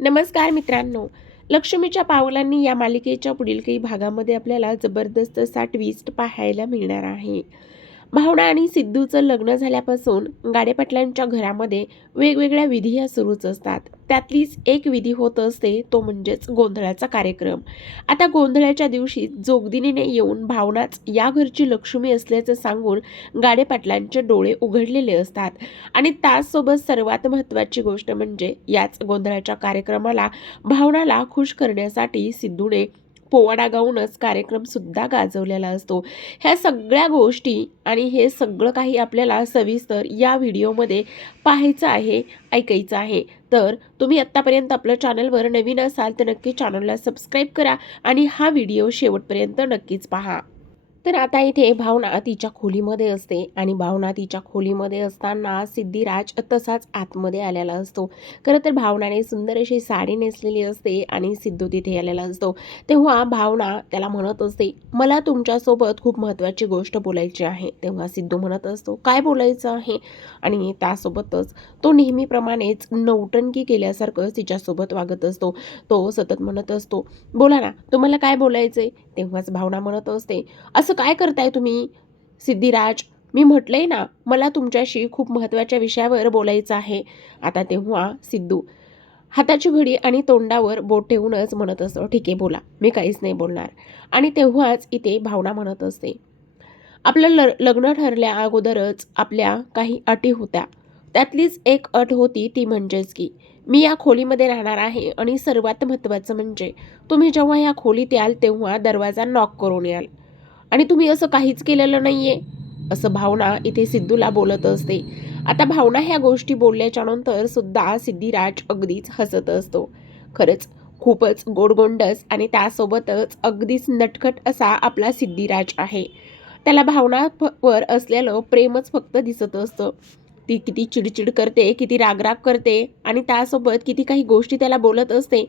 नमस्कार मित्रांनो. लक्ष्मीच्या पावलांनी या मालिकेच्या पुढील काही भागामध्ये आपल्याला जबरदस्त असा ट्विस्ट पाहायला मिळणार आहे. भावना आणि सिद्धूचं लग्न झाल्यापासून गाडेपाटलांच्या घरामध्ये वेगवेगळ्या विधी या सुरूच असतात. त्यातलीच एक विधी होत असते तो म्हणजेच गोंधळाचा कार्यक्रम. आता गोंधळाच्या दिवशी जोगदिनीने येऊन भावनाच या घरची लक्ष्मी असल्याचं सांगून गाडेपाटलांचे डोळे उघडलेले असतात. आणि त्याचसोबत सर्वात महत्त्वाची गोष्ट म्हणजे याच गोंधळाच्या कार्यक्रमाला भावनाला खुश करण्यासाठी सिद्धूने पोवाडा गाऊनच कार्यक्रमसुद्धा गाजवलेला असतो. ह्या सगळ्या गोष्टी आणि हे सगळं काही आपल्याला सविस्तर या व्हिडिओमध्ये पाहायचं आहे ऐकायचं आहे. तर तुम्ही आत्तापर्यंत आपल्या चॅनलवर नवीन असाल तर नक्की चॅनलला सबस्क्राईब करा आणि हा व्हिडिओ शेवटपर्यंत नक्कीच पहा. तर आता इथे भावना तिच्या खोलीमध्ये असते आणि भावना तिच्या खोलीमध्ये असताना सिद्धिराज तसाच आतमध्ये आलेला असतो. खरं तर भावनाने सुंदर अशी साडी नेसलेली असते आणि सिद्धू तिथे आलेला असतो. तेव्हा भावना त्याला म्हणत असते मला तुमच्यासोबत खूप महत्त्वाची गोष्ट बोलायची आहे. तेव्हा सिद्धू म्हणत असतो काय बोलायचं आहे? आणि त्यासोबतच तो नेहमीप्रमाणेच नौटंकी केल्यासारखं तिच्यासोबत वागत असतो. तो सतत म्हणत असतो बोला ना तुम्हाला काय बोलायचं आहे तेव्हाच भावना म्हणत असते असं काय करताय तुम्ही? सिद्धिराज मी म्हटलंय ना मला तुमच्याशी खूप महत्त्वाच्या विषयावर बोलायचं आहे. आता तेव्हा सिद्धू हाताची घडी आणि तोंडावर बोट ठेवूनच म्हणत असतो ठीक आहे बोला मी काहीच नाही बोलणार. आणि तेव्हाच इथे भावना म्हणत असते. आपलं ल लग्न ठरल्या अगोदरच आपल्या काही अटी होत्या. त्यातलीच एक अट होती ती म्हणजेच की मी या खोलीमध्ये राहणार आहे आणि सर्वात महत्त्वाचं म्हणजे तुम्ही जेव्हा या खोलीत याल तेव्हा दरवाजा नॉक करून याल. आणि तुम्ही असं काहीच केलेलं नाही आहे असं भावना इथे सिद्धूला बोलत असते. आता भावना ह्या गोष्टी बोलल्याच्या नंतर सुद्धा सिद्धिराज अगदीच हसत असतो. खरंच खूपच गोडगोंडस आणि त्यासोबतच अगदीच नटखट असा आपला सिद्धिराज आहे. त्याला भावनावर असलेलं प्रेमच फक्त दिसत असतं. ती किती चिडचिड करते किती रागराग करते आणि त्यासोबत किती काही गोष्टी त्याला बोलत असते.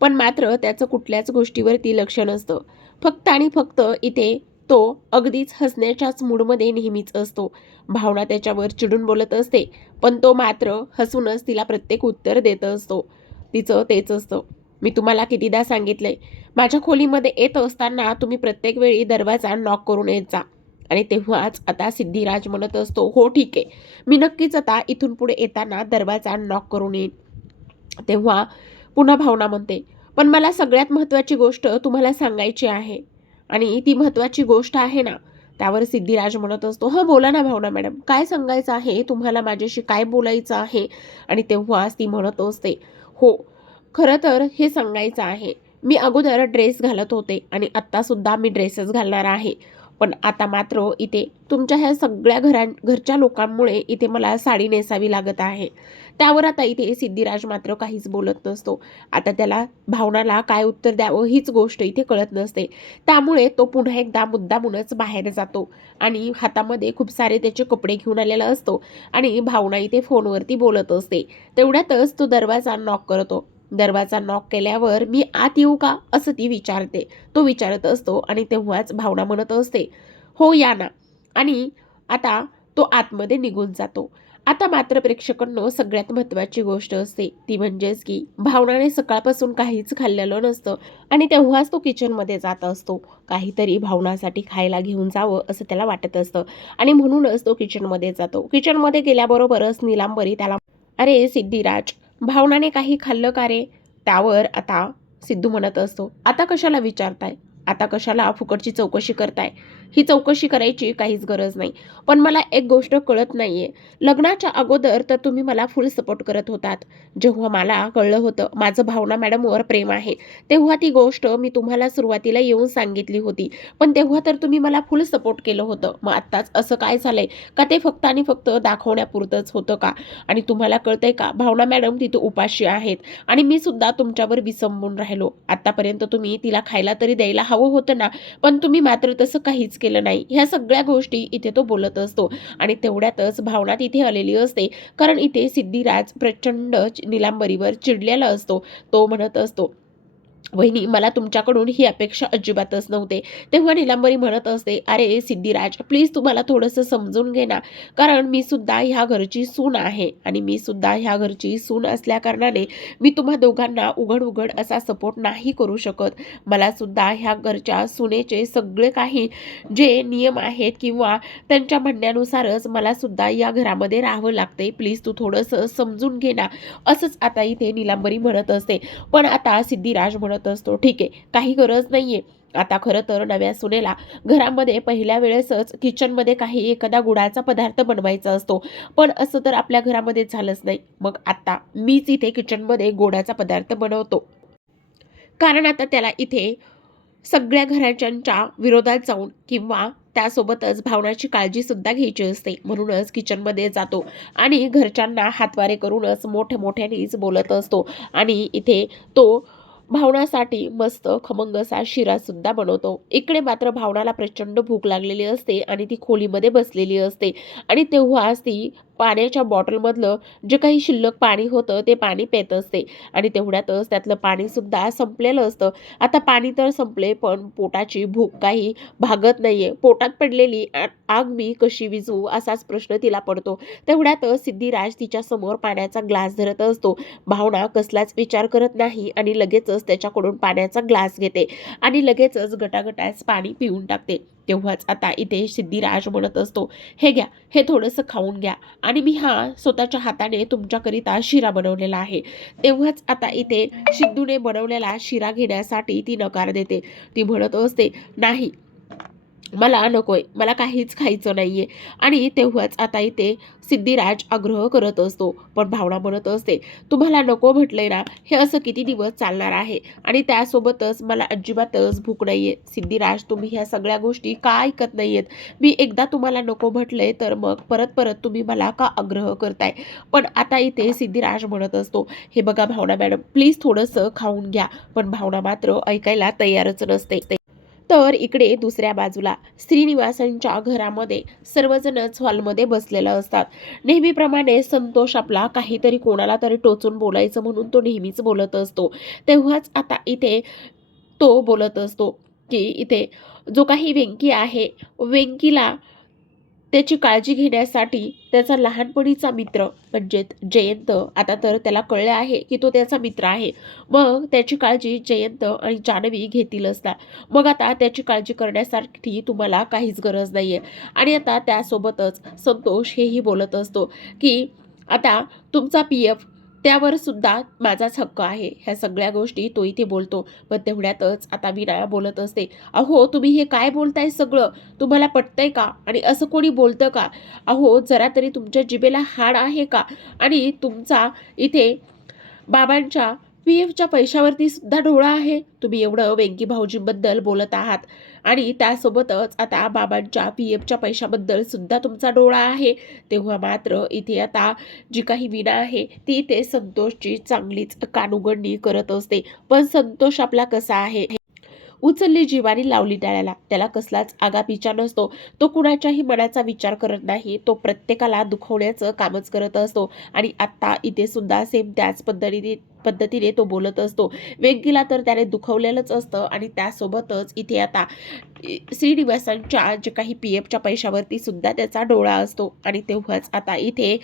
पण मात्र त्याचं कुठल्याच गोष्टीवरती लक्ष नसतं. फक्त आणि फक्त इथे तो अगदीच हसण्याच्याच मूडमध्ये नेहमीच असतो. भावना त्याच्यावर चिडून बोलत असते पण तो मात्र हसूनच तिला प्रत्येक उत्तर देत असतो. तिचं तेच असतं. मी तुम्हाला कितीदा सांगितलंय माझ्या खोलीमध्ये येत असताना तुम्ही प्रत्येक वेळी दरवाजा नॉक करून येत जा. आणि तेव्हाच आता सिद्धिराज म्हणत असतो हो ठीक आहे. मी नक्कीच आता इथून पुढे येताना दरवाजा नॉक करून येईन. तेव्हा पुन्हा भावना म्हणते पण मला सगळ्यात महत्त्वाची गोष्ट तुम्हाला सांगायची आहे. आणि ती महत्त्वाची गोष्ट आहे ना त्यावर सिद्धिराज म्हणत असतो हां बोला ना भावना मॅडम काय सांगायचं आहे? तुम्हाला माझ्याशी काय बोलायचं आहे? आणि तेव्हाच ती म्हणत असते हो खरं तर हे सांगायचं आहे मी अगोदर ड्रेस घालत होते आणि आत्तासुद्धा मी ड्रेसच घालणार आहे. पण आता मात्र इथे तुमच्या ह्या सगळ्या घरां घरच्या लोकांमुळे इथे मला साडी नेसावी लागत आहे. त्यावर आता इथे सिद्धिराज मात्र काहीच बोलत नसतो. आता त्याला भावनाला काय उत्तर द्यावं हीच गोष्ट इथे कळत नसते. त्यामुळे तो पुन्हा एकदा मुद्दामूनच बाहेर जातो आणि हातामध्ये खूप सारे त्याचे कपडे घेऊन आलेला असतो आणि भावना इथे फोनवरती बोलत असते. तेवढ्यातच तो दरवाजा नॉक करतो. दरवाजा नॉक केल्यावर मी आत येऊ का? असं ती विचारते. तो विचारत असतो आणि तेव्हाच भावना म्हणत असते हो या ना. आणि आता तो आतमध्ये निघून जातो. आता मात्र प्रेक्षकांनो सगळ्यात महत्त्वाची गोष्ट असते ती म्हणजेच की भावनाने सकाळपासून काहीच खाल्लेलं नसतं आणि तेव्हाच तो किचनमध्ये जात असतो. काहीतरी भावनासाठी खायला घेऊन जावं असं त्याला वाटत असतं आणि म्हणूनच तो किचनमध्ये जातो. किचनमध्ये गेल्याबरोबरच निलांबरी त्याला अरे सिद्धिराज भावनाने काही खाल्लं का रे? त्यावर आता सिद्धू म्हणत असतो. आता कशाला विचारताय? आता कशाला फुकटची चौकशी करताय? ही चौकशी करायची काहीच गरज नाही. पण मला एक गोष्ट कळत नाहीये. लग्नाच्या अगोदर तर तुम्ही मला फुल सपोर्ट करत होतात. जेव्हा मला कळलं होतं माझं भावना मॅडमवर प्रेम आहे. तेव्हा ती गोष्ट मी तुम्हाला सुरुवातीला येऊन सांगितली होती. पण तेव्हा तर तुम्ही मला फुल सपोर्ट केलं होतं. मग आत्ताच असं काय झालंय? का ते फक्त आणि फक्त दाखवण्यापुरतंच होतं का? आणि तुम्हाला कळतंय का? भावना मॅडम तिथं उपाशी आहेत. आणि मी सुद्धा तुमच्यावर विसंबून राहिलो. आतापर्यंत तुम्ही तिला खायला तरी द्यायला हवं होतं ना पण तुम्ही मात्र तसं काहीच केलं नाही. ह्या सगळ्या गोष्टी इथे तो बोलत असतो आणि तेवढ्यातच भावना तिथे आलेली असते. कारण इथे सिद्धिराज प्रचंड निलांबरीवर चिडलेला असतो. तो म्हणत असतो वहिनी मला तुमच्याकडून ही अपेक्षा अजिबातच नव्हते. तेव्हा निलांबरी म्हणत असते अरे सिद्धिराज प्लीज तुम्हाला थोडंसं समजून घे ना. कारण मी सुद्धा ह्या घरची सून आहे आणि मी सुद्धा ह्या घरची सून असल्याकारणाने मी तुम्हा दोघांना उघड उघड असा सपोर्ट नाही करू शकत. मला सुद्धा ह्या घरच्या सुनेचे सगळे काही जे नियम आहेत किंवा त्यांच्या म्हणण्यानुसारच मला सुद्धा या घरामध्ये राहावं लागते प्लीज तू थोडंसं समजून घे ना. असंच आता इथे निलांबरी म्हणत असते. पण आता सिद्धिराज म्हणत असतो. ठीक आहे. काही गरज नाही आहे आता खरं तर नव्या सुनेला घरामध्ये पहिल्या वेळेसच किचनमध्ये काही एखादा गुडाचा पदार्थ बनवायचा असतो. पण असं तर आपल्या घरामध्ये झालंच नाही. मग आता मीच इथे किचनमध्ये गोडाचा पदार्थ बनवतो. कारण आता त्याला इथे सगळ्या घराच्यांच्या विरोधात जाऊन किंवा त्यासोबतच भावनाची काळजीसुद्धा घ्यायची असते. म्हणूनच किचनमध्ये जातो आणि घरच्यांना हातवारे करूनच मोठ्या मोठ्यानेच बोलत असतो. आणि इथे तो भावनासाठी मस्त खमंग असा शिरा सुद्धा बनवतो. इकडे मात्र भावनाला प्रचंड भूक लागलेली असते आणि ती खोलीमध्ये बसलेली असते. आणि तेव्हाच ती पाण्याच्या बॉटलमधलं जे काही शिल्लक पाणी होतं ते पाणी पेत असते. आणि तेवढ्यातच त्यातलं पाणीसुद्धा संपलेलं असतं. आता पाणी तर संपले पण पोटाची भूक काही भागत नाही आहे पोटात पडलेली आग मी कशी विजवू असाच प्रश्न तिला पडतो. तेवढ्यातच सिद्धिराज तिच्या समोर पाण्याचा ग्लास धरत असतो. भावना कसलाच विचार करत नाही आणि लगेचच त्याच्याकडून पाण्याचा ग्लास घेते आणि लगेचच गटागटाच पाणी पिऊन टाकते. तेव्हाच आता इथे सिद्धिराज म्हणत असतो हे घ्या हे थोडंसं खाऊन घ्या. आणि मी हा स्वतःच्या हाताने तुमच्याकरिता शिरा बनवलेला आहे. तेव्हाच आता इथे सिद्धूने बनवलेला शिरा घेण्यासाठी ती नकार देते. ती म्हणत असते नाही मला नकोय मला काहीच खायचं नाहीये. आणि तेव्हाच आता इथे सिद्धिराज आग्रह करत असतो. पण भावना म्हणत असते तुम्हाला नको म्हटलंय ना हे असं किती दिवस चालणार आहे? आणि त्यासोबतच मला अजिबातच भूक नाहीये. सिद्धिराज तुम्ही ह्या सगळ्या गोष्टी का ऐकत नाहीयेत? मी एकदा तुम्हाला नको म्हटलंय तर मग परत परत तुम्ही मला का आग्रह करताय? पण आता इथे सिद्धिराज म्हणत असतो हे बघा भावना मॅडम प्लीज थोडंसं खाऊन घ्या. पण भावना मात्र ऐकायला तयारच नसते. तर इकडे दुसऱ्या बाजूला श्रीनिवासांच्या घरामध्ये सर्वजणच हॉलमध्ये बसलेलं असतात. नेहमीप्रमाणे संतोष आपला काहीतरी कोणाला तरी टोचून बोलायचं म्हणून तो नेहमीच बोलत असतो. तेव्हाच आता इथे तो बोलत असतो की इथे जो काही वेंकी आहे वेंकीला त्याची काळजी घेण्यासाठी त्याचा लहानपणीचा मित्र म्हणजेच जयंत आता तर त्याला कळले आहे की तो त्याचा मित्र आहे. मग त्याची काळजी जयंत आणि जानवी घेतीलच ना मग आता त्याची काळजी करण्यासाठी तुम्हाला काहीच गरज नाही आहे आणि आता त्यासोबतच संतोष हेही बोलत असतो की आता तुमचा पी एफ त्यावर सुद्धा माझाच हक्क आहे. ह्या सगळ्या गोष्टी तो इथे बोलतो. पण तेवढ्यातच आता मीना बोलत असते अहो तुम्ही हे काय बोलताय सगळं? तुम्हाला पटतंय का? आणि असं कोणी बोलतं का? अहो जरा तरी तुमच्या जिभेला हाड आहे का? आणि तुमचा इथे बाबांच्या पी एफच्या पैशावरती सुद्धा डोळा आहे. तुम्ही एवढं वेंकी भाऊजींबद्दल बोलत आहात. आणि त्यासोबतच आता बाबांच्या पी एफच्या पैशाबद्दल सुद्धा तुमचा डोळा आहे. तेव्हा मात्र इथे आता जी काही विना आहे ती ते संतोषची चांगलीच कानुगडणी करत असते. पण संतोष आपला कसा आहे? उचलली जीवानी लावली टाळ्याला त्याला कसलाच आगापिचा नसतो. तो कुणाच्याही मनाचा विचार करत नाही. तो प्रत्येकाला दुखवण्याचं कामच करत असतो. आणि आत्ता इथे सुद्धा सेम त्याच पद्धतीने पद्धतीने तो बोलत असतो. वेगीला तर त्याने दुखवलेलंच असतं. आणि त्यासोबतच इथे आता श्रीनिवासांच्या जे काही पी एफच्या पैशावरती सुद्धा त्याचा डोळा असतो. आणि तेव्हाच आता इथे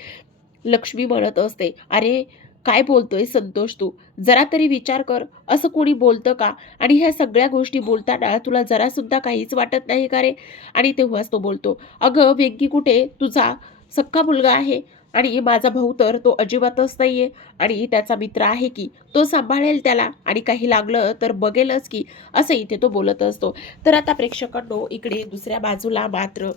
लक्ष्मी म्हणत असते. अरे काय बोलतोय संतोष तू? जरा तरी विचार कर. असं कोणी बोलतं का? आणि ह्या सगळ्या गोष्टी बोलताना तुला जरासुद्धा काहीच वाटत नाही का रे? आणि तेव्हाच तो बोलतो अगं व्यंकी कुठे? तुझा सक्का मुलगा आहे आणि माझा भाऊ तर तो अजिबातच नाही आहे आणि त्याचा मित्र आहे की तो सांभाळेल त्याला. आणि काही लागलं तर बघेलच की असं इथे तो बोलत असतो. तर आता प्रेक्षकांनो इकडे दुसऱ्या बाजूला मात्र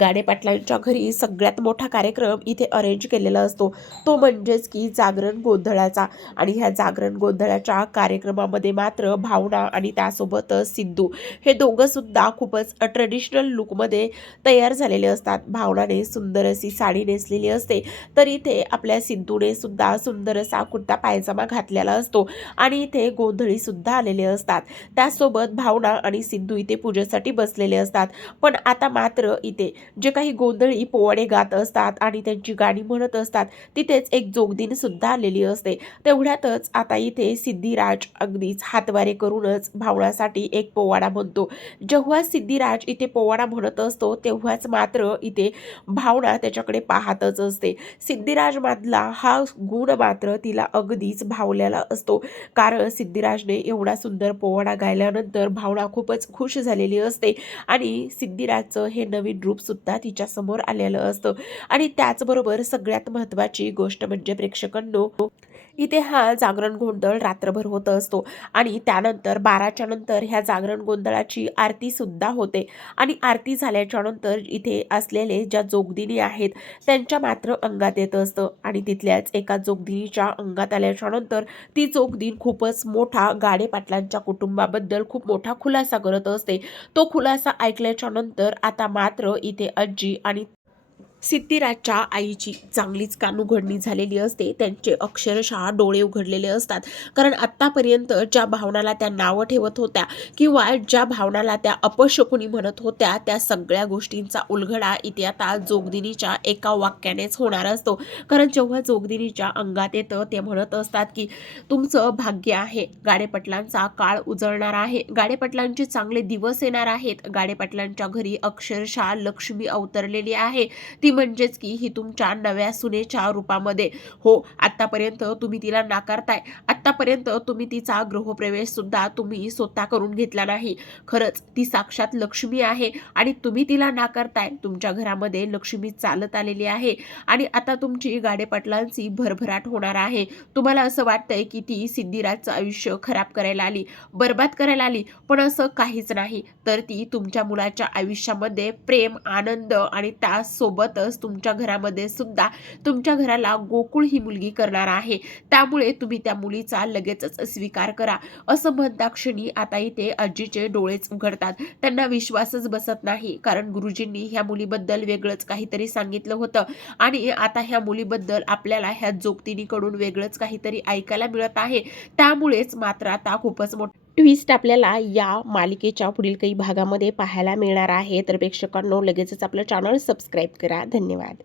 गाडे पाटलांच्या घरी सगळ्यात मोठा कार्यक्रम इथे अरेंज केलेला असतो. तो म्हणजेच की जागरण गोंधळाचा. आणि ह्या जागरण गोंधळाच्या कार्यक्रमामध्ये मात्र भावना आणि त्यासोबतच सिद्धू हे दोघं सुद्धा खूपच ट्रेडिशनल लुकमध्ये तयार झालेले असतात. भावनाने सुंदर अशी साडी नेसलेली असते. तर इथे आपल्या सिद्धूने सुद्धा सुंदर असा कुर्ता पायजामा घातलेला असतो. आणि इथे गोंधळी सुद्धा आलेले असतात. त्यासोबत भावना आणि सिद्धू इथे पूजेसाठी बसलेले असतात. पण आता मात्र इथे जे काही गोंधळी पोवाडे गात असतात आणि त्यांची गाणी म्हणत असतात तिथेच एक जोगदीन सुद्धा आलेली असते. तेवढ्यातच आता इथे सिद्धिराज अगदीच हातवारे करूनच भावनासाठी एक पोवाडा म्हणतो. जेव्हा सिद्धिराज इथे पोवाडा म्हणत असतो तेव्हाच मात्र इथे भावना त्याच्याकडे पाहतच असते. सिद्धिराज मधला हा गुण मात्र तिला अगदीच भावलेला असतो. कारण सिद्धिराजने एवढा सुंदर पोवाडा गायल्यानंतर भावना खूपच खुश झालेली असते आणि सिद्धिराजचं हे नवीन रूप सुद्धा तिच्या समोर आलेलं असतं. आणि त्याचबरोबर सगळ्यात महत्त्वाची गोष्ट म्हणजे प्रेक्षकांनो इथे हा जागरण गोंधळ रात्रभर होत असतो. आणि त्यानंतर बाराच्या नंतर ह्या जागरण गोंधळाची आरती सुद्धा होते. आणि आरती झाल्याच्यानंतर इथे असलेले ज्या जोगदिनी आहेत त्यांच्या मात्र अंगात येत असतं. आणि तिथल्याच एका जोगदिनीच्या अंगात आल्याच्यानंतर ती जोगदिन खूपच मोठा गाडे पाटलांच्या कुटुंबाबद्दल खूप मोठा खुलासा करत असते. तो खुलासा ऐकल्याच्या नंतर आता मात्र इथे आजी आणि सिद्धिराजच्या आईची चांगलीच कानुघडणी झालेली असते. त्यांचे अक्षरशः डोळे उघडलेले असतात. कारण आत्तापर्यंत ज्या भावनाला त्या नावं ठेवत होत्या किंवा ज्या भावनाला त्या अपशकुनी म्हणत होत्या त्या सगळ्या गोष्टींचा उलगडा इथे आता जोगदिनीच्या एका वाक्यानेच होणार असतो. कारण जेव्हा जोगदिनीच्या अंगात येतं ते म्हणत असतात की तुमचं भाग्य आहे. गाडेपटलांचा काळ उजळणार आहे. गाडेपटलांचे चांगले दिवस येणार आहेत. गाडेपटलांच्या घरी अक्षरशः लक्ष्मी अवतरलेली आहे. ती म्हणजेच की ही तुमच्या नव्या सुनेच्या रूपामध्ये. हो आत्तापर्यंत तुम्ही तिला नाकारताय. आत्तापर्यंत तुम्ही तिचा गृहप्रवेश सुद्धा तुम्ही स्वतः करून घेतला नाही. खरंच ती साक्षात लक्ष्मी आहे आणि तुम्ही तिला नाकारताय. तुमच्या घरामध्ये लक्ष्मी चालत आलेली आहे आणि आता तुमची गाडेपाटलांची भरभराट होणार आहे. तुम्हाला असं वाटतंय की ती सिद्धिराजचं आयुष्य खराब करायला आली बर्बाद करायला आली पण असं काहीच नाही. तर ती तुमच्या मुलाच्या आयुष्यामध्ये प्रेम आनंद आणि त्यासोबतच तुमच्या घरामध्ये सुद्धा तुमच्या घराला गोकुळ ही मुलगी करणार आहे. त्यामुळे तुम्ही त्या मुलीचा लगेचच स्वीकार करा. असं म्हणता क्षणी आता इथे आजीचे डोळेच उघडतात. त्यांना विश्वासच बसत नाही. कारण गुरुजींनी ह्या मुलीबद्दल वेगळंच काहीतरी सांगितलं होतं. आणि आता ह्या मुलीबद्दल आपल्याला ह्या जोगतिनीकडून वेगळंच काहीतरी ऐकायला मिळत आहे. त्यामुळेच मात्र आता खूपच मोठं ट्विस्ट आपल्याला या मालिकेच्या पुढील काही भागामध्ये पाहायला मिळणार आहे. तर प्रेक्षकांनो लगेचच आपलं चॅनल सबस्क्राईब करा. धन्यवाद.